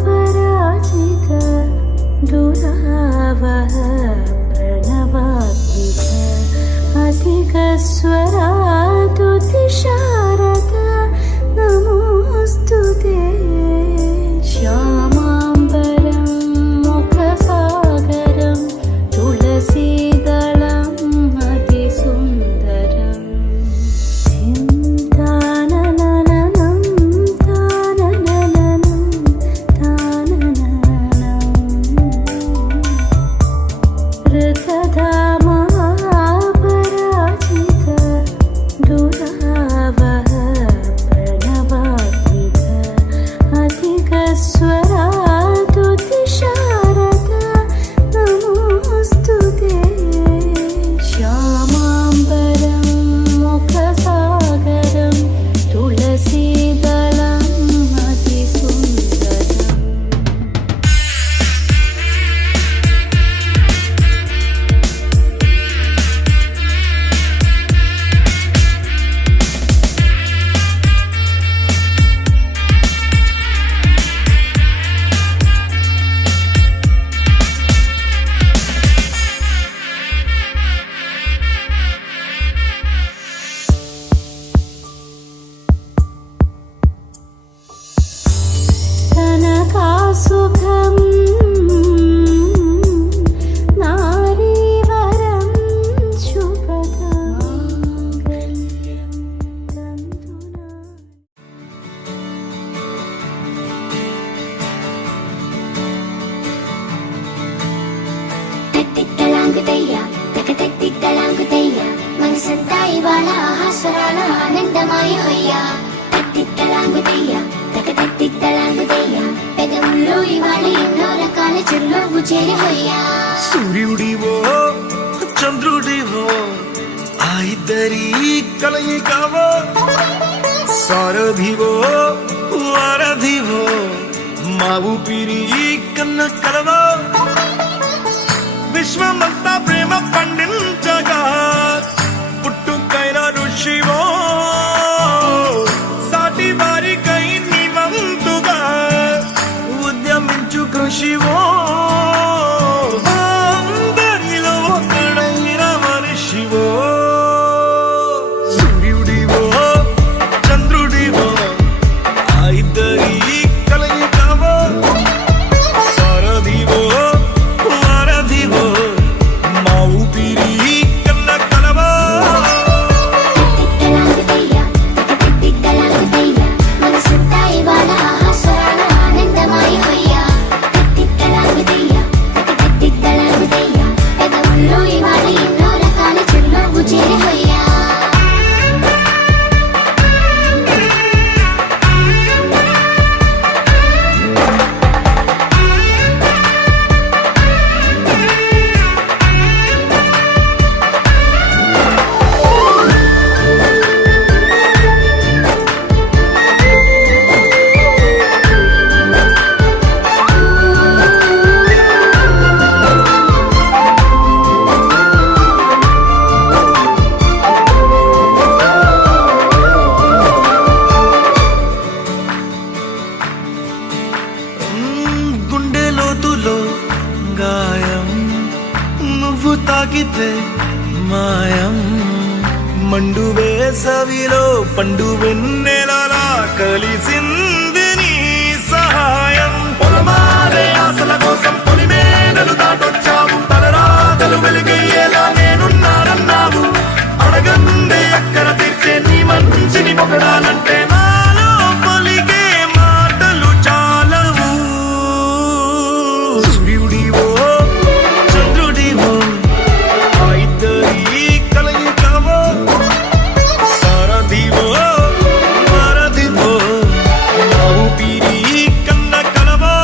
पराजित दुरावह प्रणवात्मिक अधिकस्वरा तुतिशारद नमोऽस्तु ते श्यामाम्बरं मुखसागरं तुलसीदलम् अतिसुन्दरम् ताननननं ताननननं ताननननं ऋतधामा पराजित दुरावह प्रणवात्मिक अधिकस्वरा तुतिशारद नमोऽस्तु ते श्यामाम्बरं मुखसागरं तुलसीदलम् अतिसुन्दरम् कनकासुखं नारीवरं शुभदं माङ्गल्यं तन्तुना తెత్తిత్తలాంగుతయ్యా తెగతెత్తిత్తలాంగుతయ్యా మనసంతా ఇవాళ ఆహాస్వరాల ఆనందమాయమయ్యా తెత్తిత్తలాంగుతయ్యా తెగతెత్తిత్తలాంగుతయ్యా పెదవుల్లో ఇవాళ ఎన్నో రకాల చిరునవ్వు చేరిపోయా సూర్యుడివో చంద్రుడివో ఆ ఇద్దరి కలయికవో సారథివో వారధివో మా ఊపిరి కన్న కలవో విశ్వమంతా ప్రేమ పండించగా పుట్టుకైన ఋషివో సాటి వారికై నివంతుగా ఉద్యమించు కృషివో అందరిలో ఒకడైన మనిషివో సూర్యుడివో చంద్రుడివో ఆ ఇద్దరి కలయికవో సారథివో వారధివో మా ఊపిరి కన్న కలవో తెత్తిత్తలాంగుతయ్యా తెగతెత్తిత్తలాంగుతయ్యా మనసంతా ఇవాళ ఆహాస్వరాల ఆనందమాయమయ్యా తెత్తిత్తలాంగుతయ్యా తెగతెత్తిత్తలాంగుతయ్యా పెదవుల్లో ఇవాళ ఎన్నో రకాల చిరునవ్వు చేరిపోయా గుండె లోతులో గాయం నువ్వు తాకితే మాయం మండు వేసవిలో పండు వెన్నెలలా కలిసింది నీ సహాయం పొలమారే ఆశల కోసం పొలిమేనలు దాటొచ్చావు తలరాతలు వెలుగయ్యేలా నేనున్నానన్నావు అడగందే అక్కర తీర్చే నీ మంచిని పొగడాలంటే నాలో పలికే మాటలు చాలవు సూర్యుడివో చంద్రుడివో ఆ ఇద్దరి కలయికవో సారథివో వారధివో మా ఊపిరి కన్న కలవో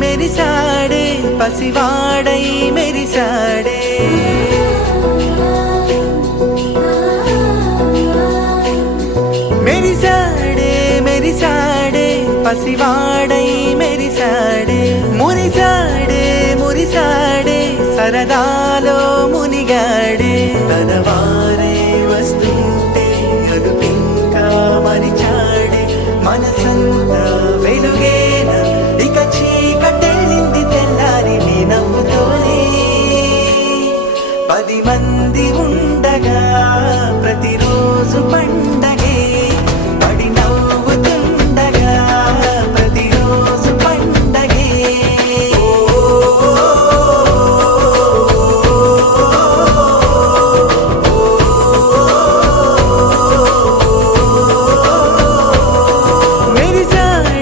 మెరిసాడే పసివాడై మెరిసాడే మెరిసాడే పసివాడై మెరిసాడే మురిసాడే మురిసాడే సరదాలో మునిగాడే తనవారే వస్తుంటే అదుపింకా మరిచాడే మనసంతా వెలుగేన ఇక చీకటెళ్ళింది తెల్లారి నీ నవ్వుతోనే 10 మంది ఉండగా ప్రతిరోజు పండగే పడి నవ్వుతుండగా ప్రతిరోజు పండగే మెరిసాడే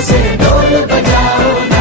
से ढोल बजाओ ना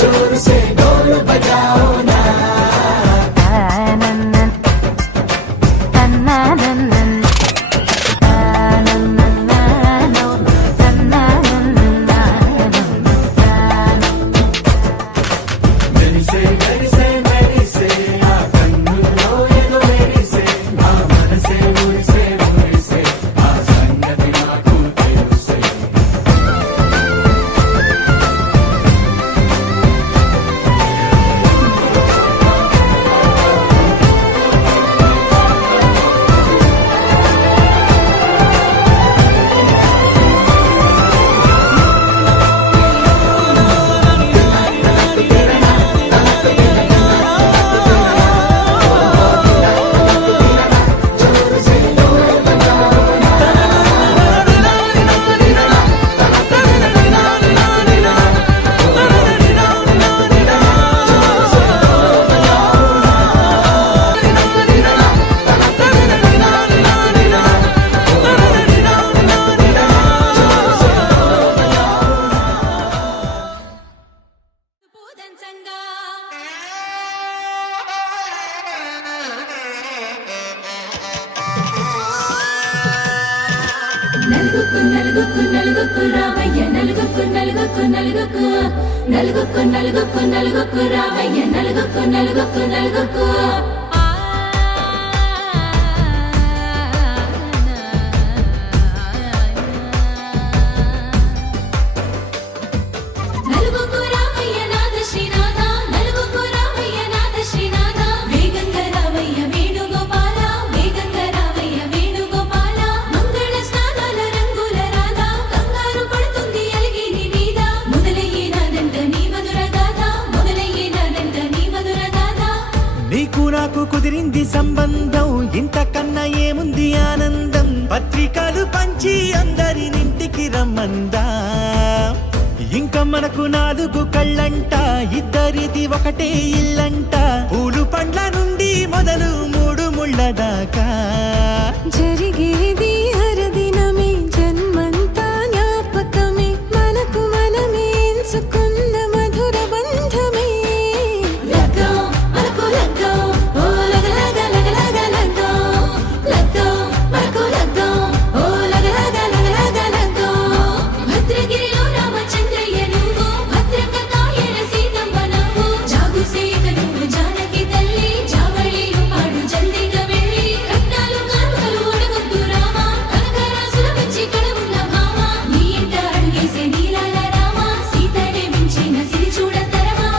जोर से ढोल बजाओ ना मेरी से मेरी से आ कन्नुलो एदो मेरी से आ मन से मुरी से आ संगति नाकु तेरु से నలుగుకు నలుగుకు నలుగుకు రావయ్య నలుగుకు నలుగుకు నలుగుకు నలుగుకు నలుగుకు నలుగుకు రావయ్య నలుగుకు నలుగుకు నలుగుకు నలుగుకు రావయ్య నాద శ్రీనాథ నలుగుకు రావయ్య నాద శ్రీనాథ వేగంగా రావయ్య వేణుగోపాల వేగంగా రావయ్య వేణుగోపాల మంగళ స్నానాల రంగుల రాధా కంగారు పడుతుంది అలిగి నీ మీద మొదలయ్యేనాదంట నీ మధుర గాథ మొదలయ్యేనాదంట నీ మధుర గాథ నీకు నాకు కుదిరింది సంబంధం ఇంతకన్నా ఏముంది ఆనందం పత్రికలు పంచి అందరినింటికి రమ్మందా ఇంకా మనకు 4 కళ్ళంట ఇద్దరిది ఒకటే ఇల్లంట పూలు పండ్ల నుండి మొదలు 3 ముళ్ళ దాకా జరిగేది హరదినమే జన్మంతా జ్ఞాపకమే మనకు మనమే ఎంచుకున్న మధుర బంధమే లగ్గో మనకు లగ్గో ఓ లగ లగ లగ లగ లగ్గో లగ్గో మనకు లగ్గో ఓ లగ లగ లగ లగ లగ్గో భద్రగిరిలో రామచంద్రయ్య నువ్వు భద్రంగా కాయల సీతమ్మ నువ్వు జాగు సేక నువ్వు జానకి తల్లి జావళిలో పాడు జల్దిగా వెళ్ళి రత్నాలు కానుకలు అడగొద్దు రామా కనకరాసుల మించి కడవున్న భామ నీ ఇంట అడుగేసే నీలాల రామ సీతనే మించిన సిరి చూడతరమా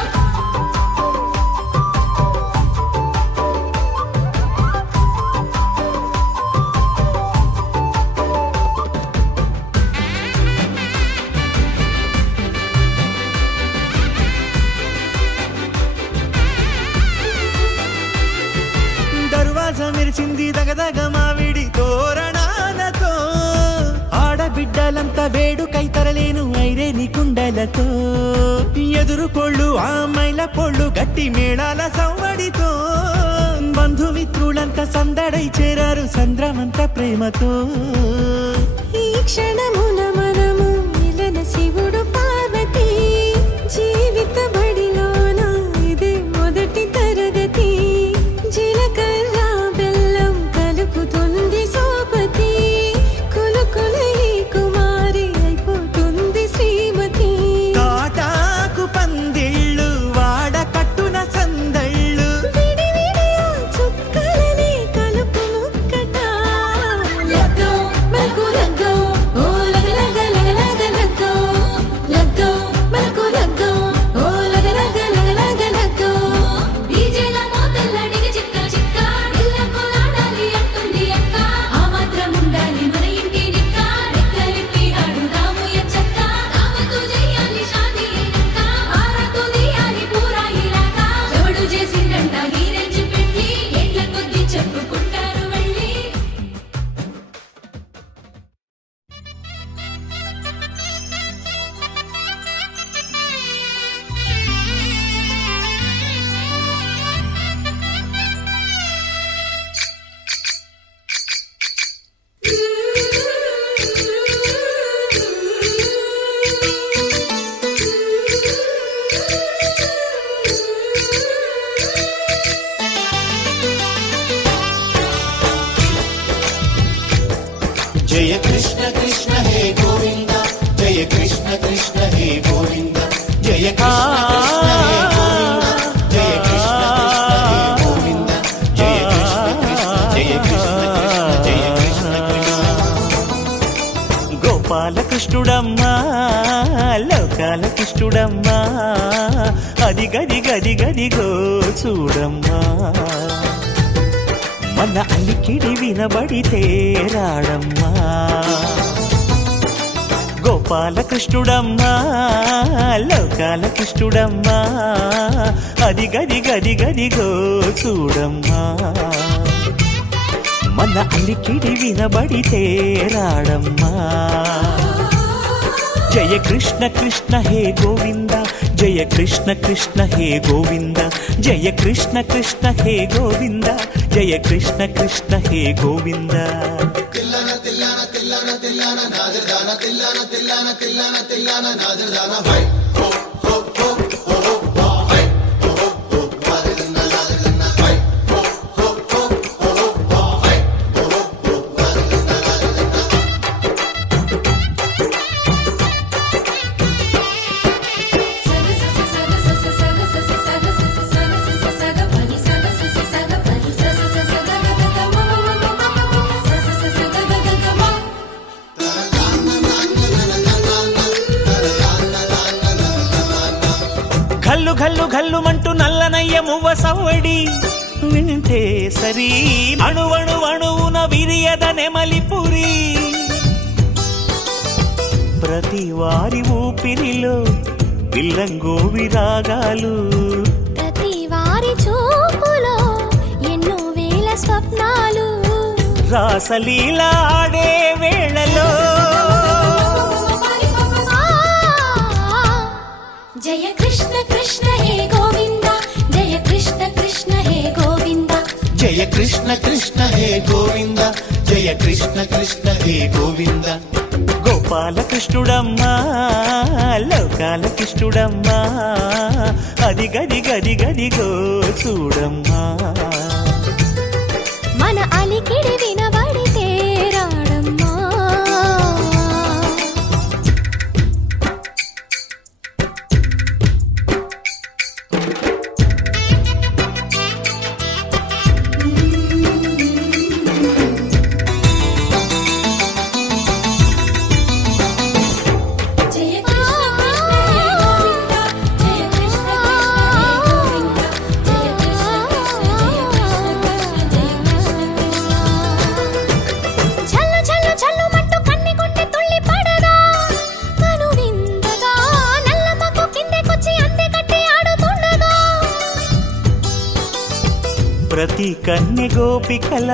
దర్వాజా మెరిసింది దగదగ మావిడి తోరణాలతో ఆడబిడ్డలంతా వేడుకై తరలేను ఐరేని కుండలతో ఎదురుకోళ్ళు ఆ మైల పొళ్ళు గట్టి మేళాల సవ్వడితో బంధుమిత్రులంతా సందడై చేరారు సంద్రమంత ప్రేమతో ఈ క్షణమున మనము ఇలన శివుడు పార్వతి లోకాలకిష్టుడమ్మా అది గది గది గదిగో చూడమ్మా మన అలికిడి వినబడితే రాడమ్మా గోపాలకృష్ణుడమ్మా లోకాలకిష్టుడమ్మా అది గది గది గదిగో చూడమ్మా మన అలికిడి వినబడితే రాడమ్మా జయ కృష్ణ కృష్ణ హే గోవింద జయ కృష్ణ కృష్ణ హే గోవింద జయ కృష్ణ కృష్ణ హే గోవింద జయ కృష్ణ కృష్ణ హే గోవింద ఘల్లు ఘల్లు ఘల్లుమంటూ నల్లనయ్య మువ్వ సవ్వడి వింటే సరి అణువణు అణువున విరియద నెమలిపురి ప్రతి వారి ఊపిరిలో పిల్లంగో విరాగాలు ప్రతి వారి చూపులో ఎన్నో వేల స్వప్నాలు రాసలీల ఆడే వేళలో జయ కృష్ణ కృష్ణ హే గోవింద జయ కృష్ణ కృష్ణ హే గోవింద జయ కృష్ణ కృష్ణ హే గోవింద జయ కృష్ణ కృష్ణ హే గోవింద గోపాలకృష్ణుడమ్మా లోకాలకిష్టుడమ్మా అది గది గది గదిగో చూడమ్మా మన అలికిడి వినబడితే రాడమ్మా ప్రతి కన్నె గోపికల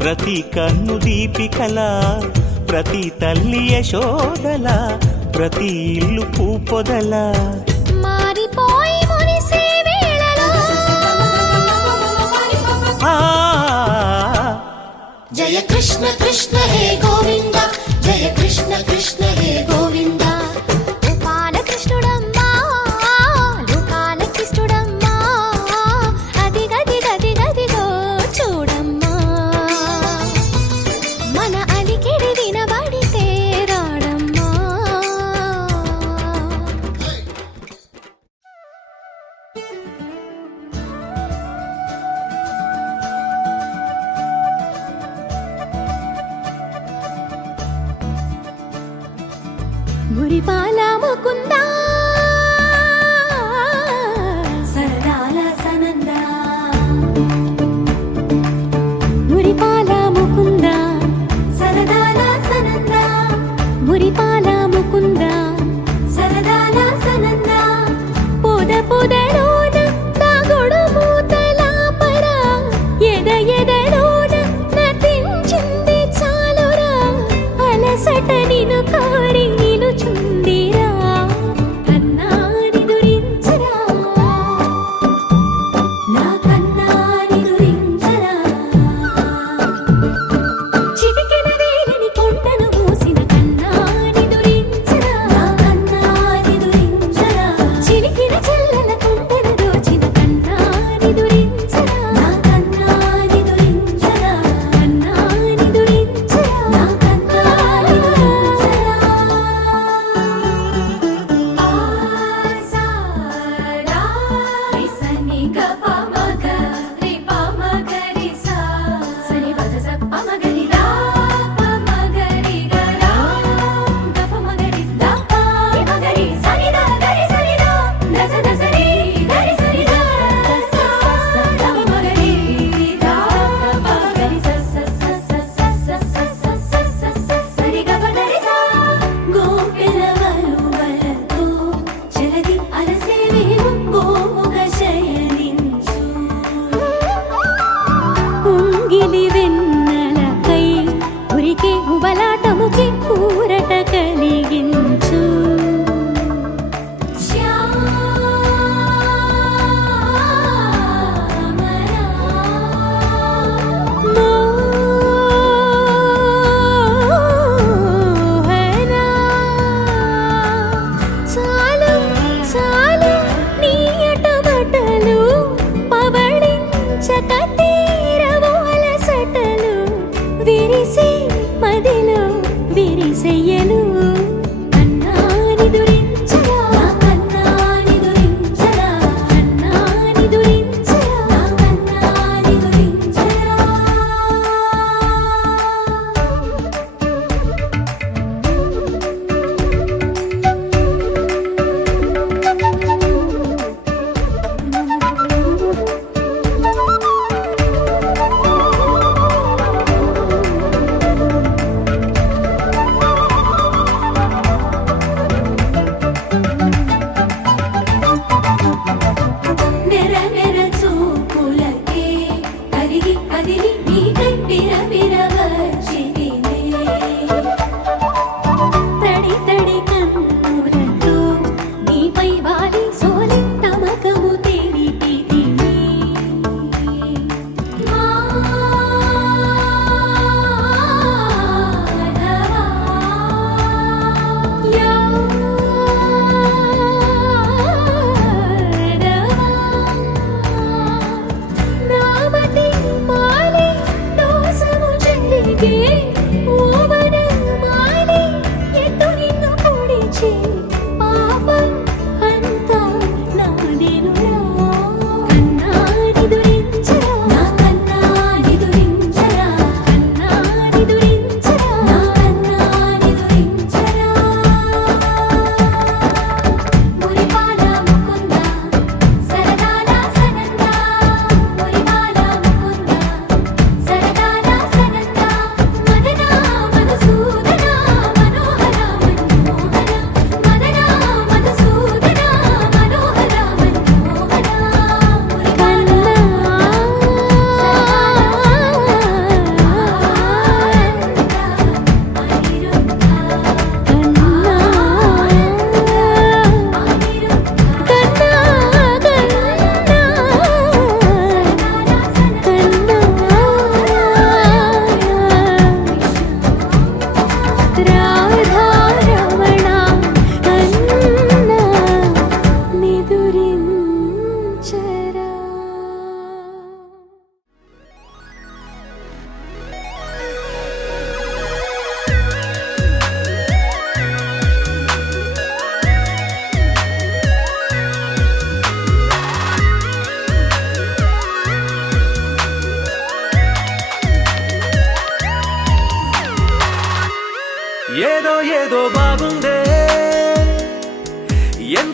ప్రతి కన్ను దీపికల ప్రతి తల్లి యశోదల ప్రతి ఇల్లు పూపొదల మారిపోయి మురిసే వేళలో జయ కృష్ణ కృష్ణ హే గోవింద జయ కృష్ణ కృష్ణ హే గోవింద గోపాలకృష్ణుడమ్మా లోకాలకిష్టుడమ్మా అది గది గది గదిగో చూడమ్మా మన అలికిడి వినబడితే రాడమ్మా మురిపాల ముకుందా సరదాల సనందా మురిపాల ముకుందా సరదాల సనందా మురిపాల ముకుందా సరదాల సనందా పొద పొదలోన నాగుడు మూతలాపరా ఎద ఎదలోన నటించింది చాలురా అలసట నిన్ను కోరి నిలుచుందిరా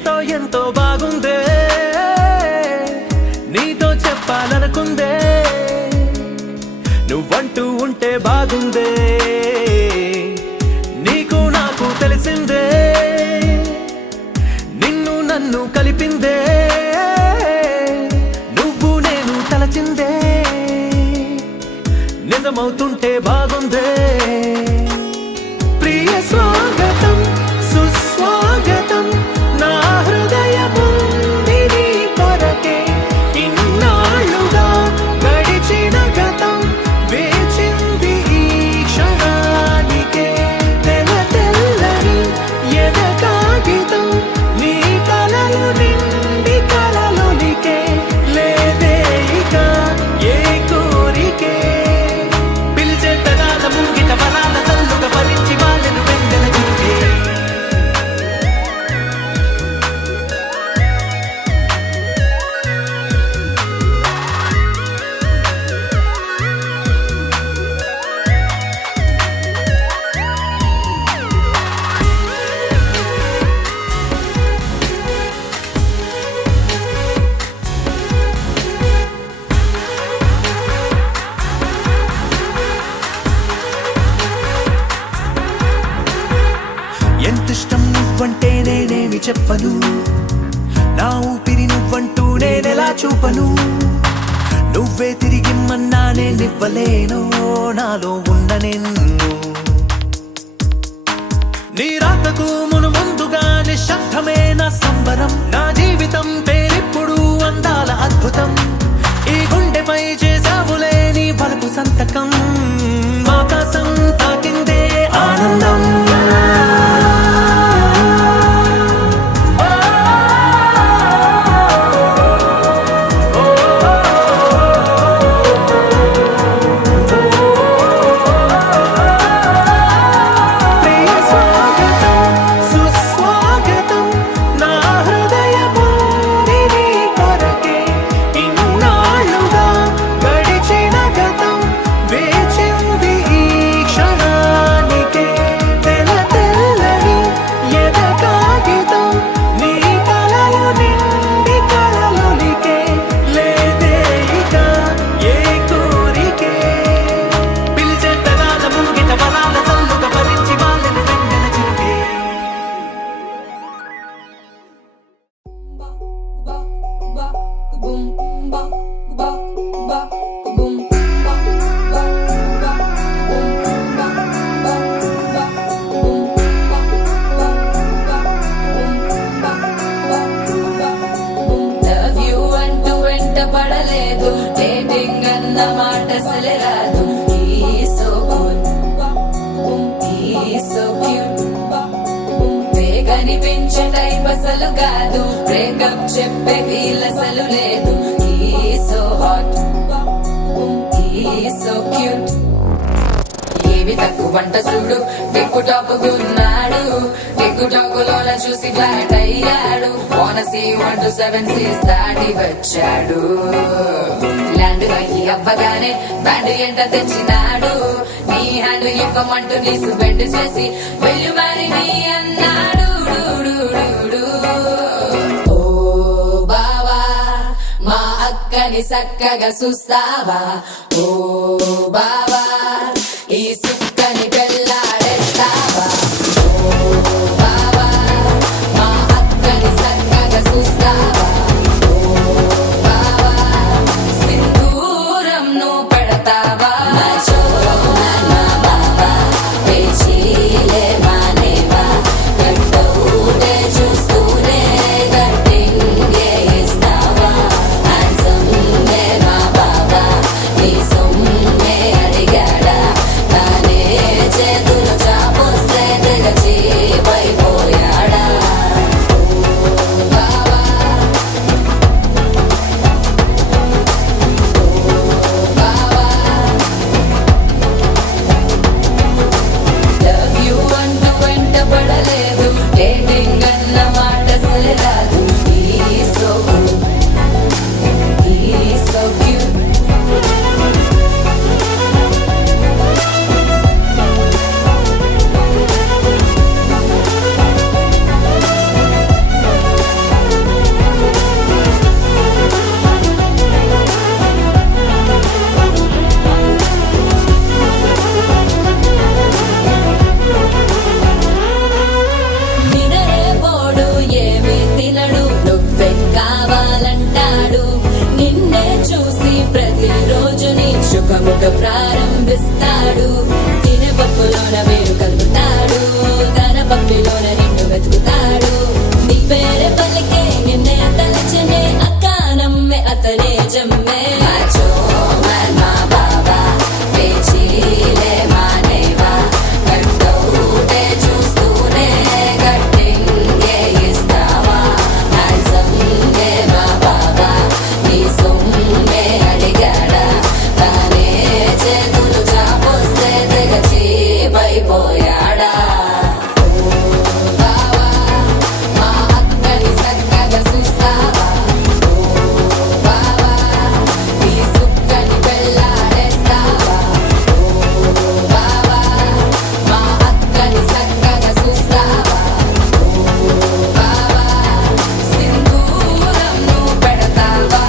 ఎంతో ఎంతో బాగుందే నీతో చెప్పాలనుకుందే నువ్వంటూ ఉంటే బాగుందే నీకు నాకు తెలిసిందే నిన్ను నన్ను కలిపిందే నువ్వు నేను తలచిందే నిజమవుతుంటే బాగుందే ప్రియ స్వాగతం సుస్వాగతం నా హృదయముంది నీ కొరకే ఇన్నాళ్ళుగా గడిచిన గతం వేచింది ఈ క్షణానికే తెల్ల తెల్లని ఎద కాగితం నీ కలలు నిండి కలలొలికే లేదే ఇక ఏ కోరికే పిలిచే తగాల ముంగిట వరాల సల్లుగా భరించి వాళ్ళను వెంటన చురుకే ఎంతిష్టం నువ్వంటే నేనేమి చెప్పను నా ఊపిరి నువ్వంటూ నేనెలా చూపను నువ్వే తిరిగిమ్మన్నా నేనివ్వలేను నాలో ఉన్న నిన్ను నీ రాకకు మును ముందుగా నిశ్శబ్దమే నా సంబరం నా జీవితం పేరిప్పుడు అందాల అద్భుతం ఈ గుండెపై చేసావులే నీ బలుపు సంతకం ఆకాశం తాకిందే ఆనందం ప్రియ స్వాగతం సుస్వాగతం నా హృదయముంది నీ కొరకే ఇన్నాళ్ళుగా గడిచిన గతం వేచింది ఈ క్షణానికే తెల్ల తెల్లని ఎద కాగితం నీ కలలు నిండి కలలొలికే లేదే ఇక ఏ కోరికే పిలిచే తగాల ముంగిట వరాల సల్లుగా భరించి వాళ్ళని వెంటన చురుకే లవ్ యూ అంటూ వెంట పడలేదు డేటింగ్ అన్న మాట అసలే రాదు సో గుడ్ సో క్యూట్ కనిపించే టైప్ అసలు కాదు బ్రేకప్ చెప్పే వీల్ అసలు లేదు సో హాట్ సో క్యూట్ ఏవి తక్కువ వంట చూడు టిక్కు టాప్ గున్నాడు టిక్కు టాక్ లోన చూసి ఫ్లాట్ అయ్యాడు వానసీ 1 to 7 సీస్ దాటి వచ్చాడు ల్యాండ్ అయ్యి అవ్వగానే బ్యాండ్ ఎంట తెచ్చినాడు నీ హ్యాండ్ ఇవ్వమంటూ నీసు బెండ్ చేసి వెళ్ళు మరి నీ అన్నాడు ఓ బావా మా అక్కని చక్కగా చూస్తావా ఓ బావా ఈ సుక్కని పెళ్ళాడేస్తావా ఓ బావా మా అక్కని చక్కగా చూస్తావా ఓ బావా సింధూరం నువ్వు పెడతావా మా చోరో మా బావా పేచీలే మానేవా కట్టవుటే చూస్తూనే కట్టింగే ఇస్తావా హ్యాండ్సమ్ మా బావా నీ సొమ్మే అడిగి కావాలంటాడు నిన్నే చూసి ప్రతిరోజు నీ చుకముక ప్రారంభిస్తాడు తినపప్పులోన వేరు కలుపుతాడు తన పప్పిలోన నిన్ను వెతుకుతాడు నీ పేరే పలికే నిన్నే తలచనే అక్క నమ్మే అతనే జమ్మే మాచో మా బాబా పేచీలే మానేవా కట్టౌటే చూస్తూనే కట్టింగే ఇస్తావా హ్యాండ్సమ్గే మా బాబా నీ సొమ్మే అడిగాడా తానే చేతులు చాపొస్తే తెగ చీపైపోయాడా బావా మా అక్కని చక్కగా చూస్తావా బావా నీ సుక్కని పెళ్ళాడేస్తావా బావా మా అక్కని చక్కగా చూస్తావా బావా సింధూరం నువ్వు పెడతావా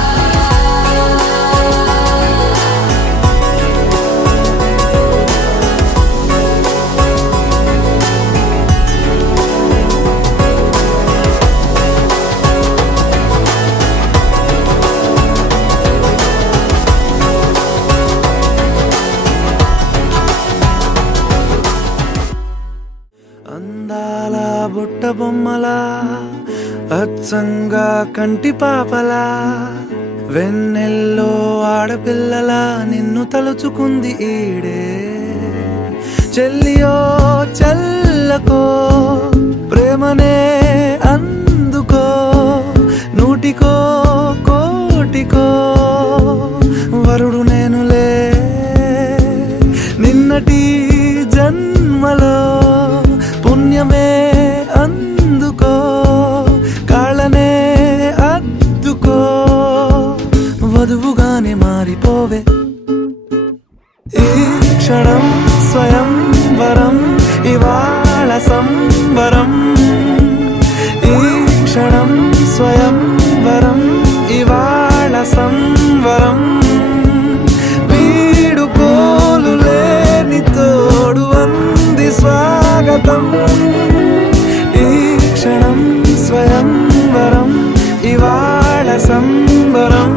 అందాల బుట్ట బొమ్మలా అచ్చంగా కంటి పాపలా వెన్నెల్లో ఆడపిల్లలా నిన్ను తలుచుకుంది ఈడే చెల్లియో చల్లకో ప్రేమనే అందుకో నూటికో కోటికో వరుడు నేనులే నిన్నటి జన్మలో పుణ్యమే అందుకో కాళ్ళనే అద్దుకో వధువుగానే మారిపోవే ఈ క్షణం స్వయం వరం ఇవాళ సంవరం ఈ క్షణం స్వయం వరం ఇవాళ సంవరం వీడుకోలు లేని తోడు అంది స్వాగతం ఈ క్షణం స్వయం వరం ఇవాళ సంబరం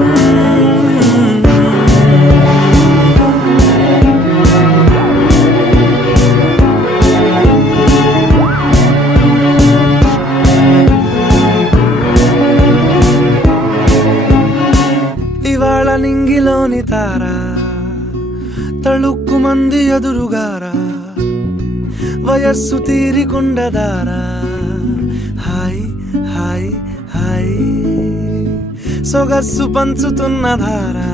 ఇవాళ నింగిలోని తారా తళుక్కు మంది ఎదురుగారా వయస్సు తీరికుండదారా హాయ్ హాయ్ హాయ్ సొగస్సు పంచుతున్న ధారా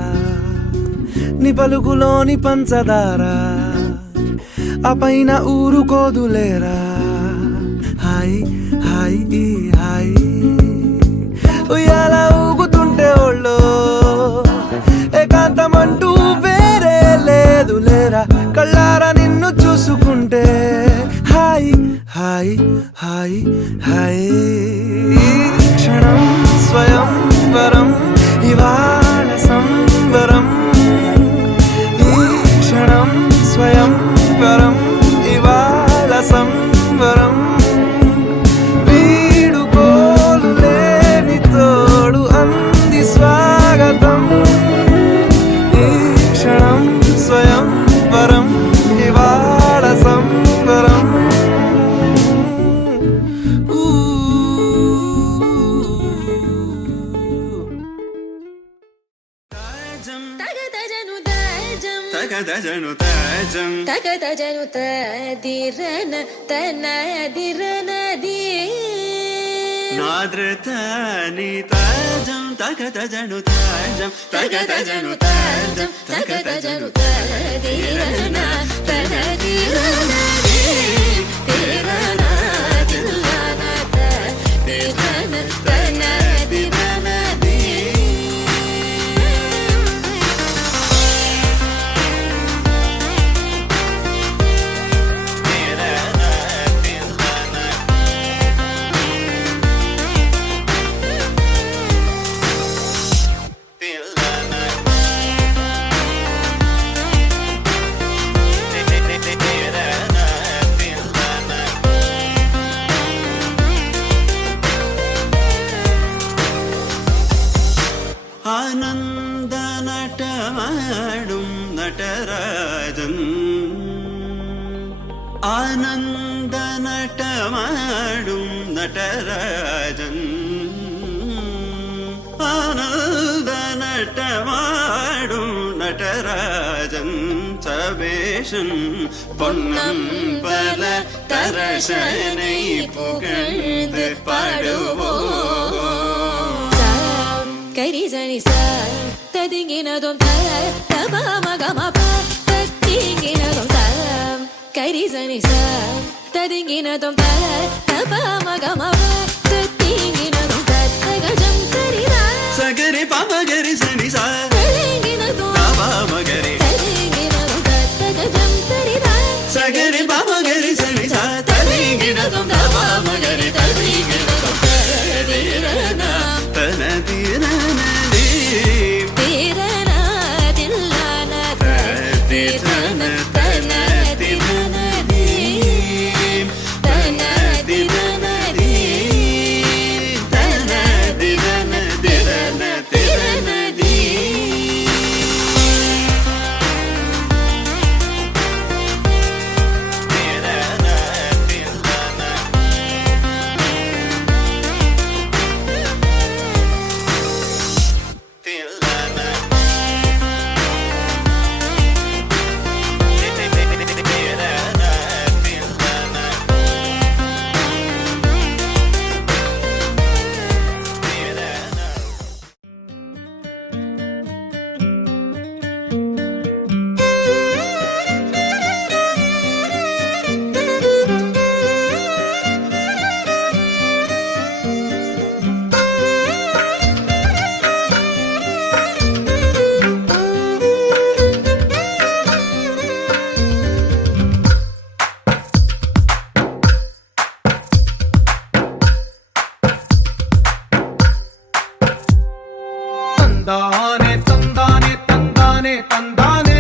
నీ పలుకులోని పంచదారా ఆ పైన ఊరుకోదులేరా హాయ్ హాయ్ ఈ హాయ్ ఉయ్యాల ఊగుతుంటే ఒళ్ళో ఏకాంతమంటూ వేరే లేదు లేరా కళ్ళారా నిన్ను చూసుకుంటే హాయ్ హాయ్ హాయ్ హాయ్ క్షణం స్వయం వరం ఇవాళ సంవరం ఈ క్షణం స్వయం వరం ఇవాళ సంవరం వీడుకోలు లేని తోడు అంది స్వాగతం ఈ క్షణం స్వయం వరం ఇవాళ సంవరం తగదజను తదిరన తనదిరనది నాద్రతని తాజం తగదజను తాజం తగదజను తాజం తగదజను తదిరన తనదిరనది తిరన తిల్లన తదిరన తనదిరనది நடராஜன் ஆனந்த நட்டமாடும் நடராஜன் சபேஷன் பொன்னம்பல தரசனை புகழ்ந்து பாடுவோம். கரி சனி சார் ததிங்கினதும் தபாமகமப தத்திங்கினதும் தாம் கரி சனி சார் ததிங்கினதும் தபாமகமப தத்திங்கினதும் தத்தகஜம் கரிதா சகரி பமகரி சனி சார் ததிங்கினதும் தபாமகரி ததிங்கினதும் தத்தகஜம் கரிதா சகரி பமகரி சனி சார் ததிங்கினதும் தபாமகரி ததிங்கினதும் ததிரனா தனதிரனதி తీరనా దిల్లానా తీరన తనదిననది తనదిననది తనదిననదిరనదిరనది తందానే తందానే తందానే తందానే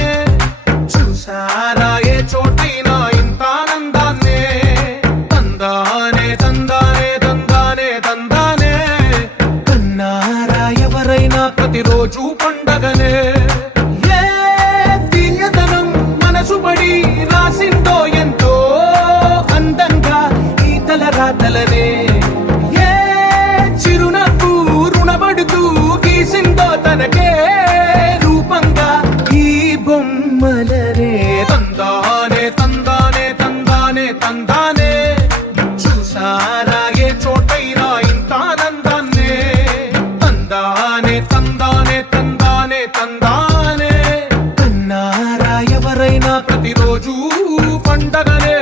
చూసారా ఏ చోటైనా ఇంత ఆనందాన్నే తందానే తందానే తందానే తందానే కన్నారా ఎవరైనా ప్రతిరోజు పండగనే ఏ తీయదనం మనసు పడి రాసిందో ఎంతో అందంగా ఈ తల రాతలనే ఏ చిరునవ్వు రుణపడుతూ గీసిందో తనకే రూపంగా ఈ బొమ్మలనే తందానే తందానే తందానే తందానే చూసారా ఏ చోటైనా ఇంత ఆనందాన్నే తందానే తందానే తందానే తందానే కన్నారా ఎవరైనా ప్రతిరోజు పండగనే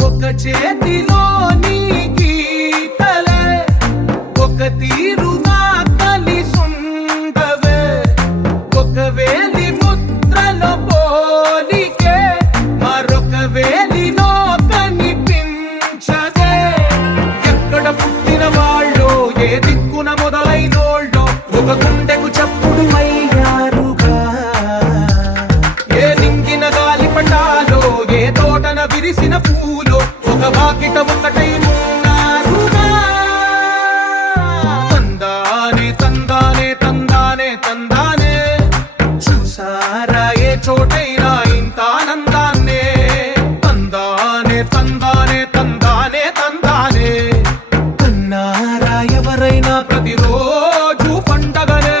ఒక చేతిలో నీ గీతలే ఒక తీరుగా కలిసుండవే ఒక వేలి ముద్రలో పోలికే మరొక వేలిలో కనిపించదే ఎక్కడ పుట్టిన వాళ్ళో ఏ దిక్కున మొదలైనోళ్ళో ఒక గుండెకు చప్పుడు అయ్యారుగా ఏ నింగిన గాలి పటాలో ఏ తోటన విరిసిన పూలో ఒక వాకిట ఒకటై ఉన్నారుగా తందానే తందానే తందానే తందానే చూసారా ఏ చోటైనా ఇంత ఆనందాన్నే తందానే తందానే తందానే తందానే కన్నారా ఎవరైనా ప్రతిరోజు పండగనే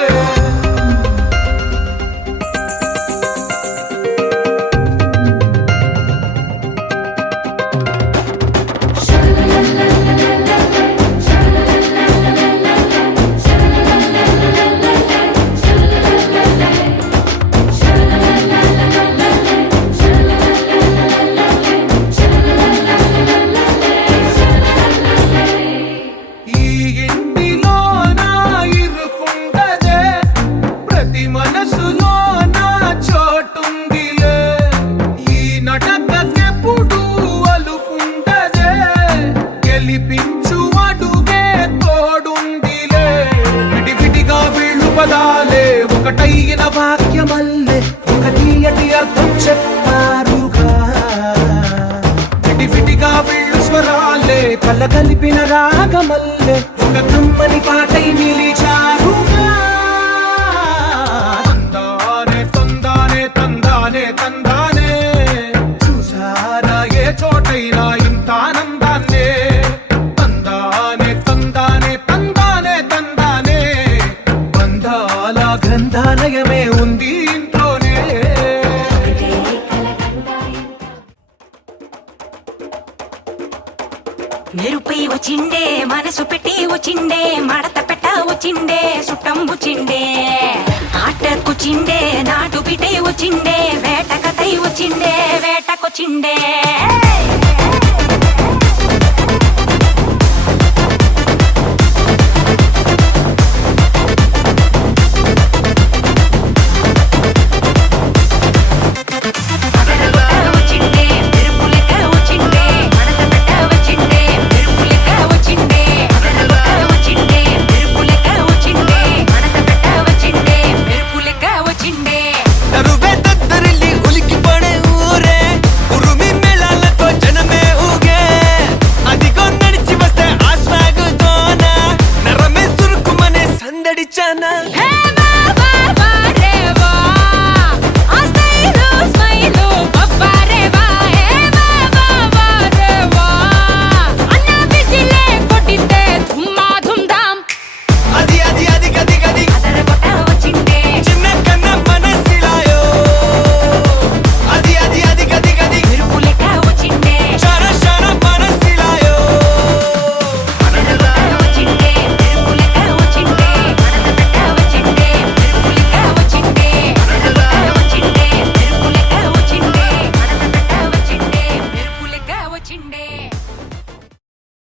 ఈ ఇంటిలో నా ఇరుకుండదే ప్రతి మనసులో నా చోటుందిలే ఈ నటకెప్పుడు అలుకుండదే గెలిపించు అడుగే తోడుందిలే విడివిడిగా వీళ్ళు పద వాక్యమల్లే ఒక తీయటి అర్థం చెప్పారుగా విడివిడిగా వీళ్ళు స్వరాలే కళ్ళ కలిపిన రాగమల్లే ఒక కమ్మని పాటై నిలిచారుగా తందానే తందానే తందానే తందానే చూసారా ఏ చోటైనా ఇంత ఆనందాన్నే తందానే తందానే తందానే తందానే బంధాల గ్రంథాలయమే ఉంది ఇంట్లోనే మెరుపై వచ్చిండే మనసు పెట్టి వచ్చిండే మడత పెట్ట వచ్చిండే సుట్టం వచ్చిండే ఆటకొచ్చిండే నాటు బిడ్డై వచ్చిండే వేట కథై వచ్చిండే వేటకొచ్చిండే నరువే దద్దరిల్లి ఉలికిపడే ఊరే ఉరుమి మేళాలతో జనమే ఊగే అదిగో నడిచి వస్తే ఆ స్వాగుతోన నరమే సురుకుమనే సందడి చానా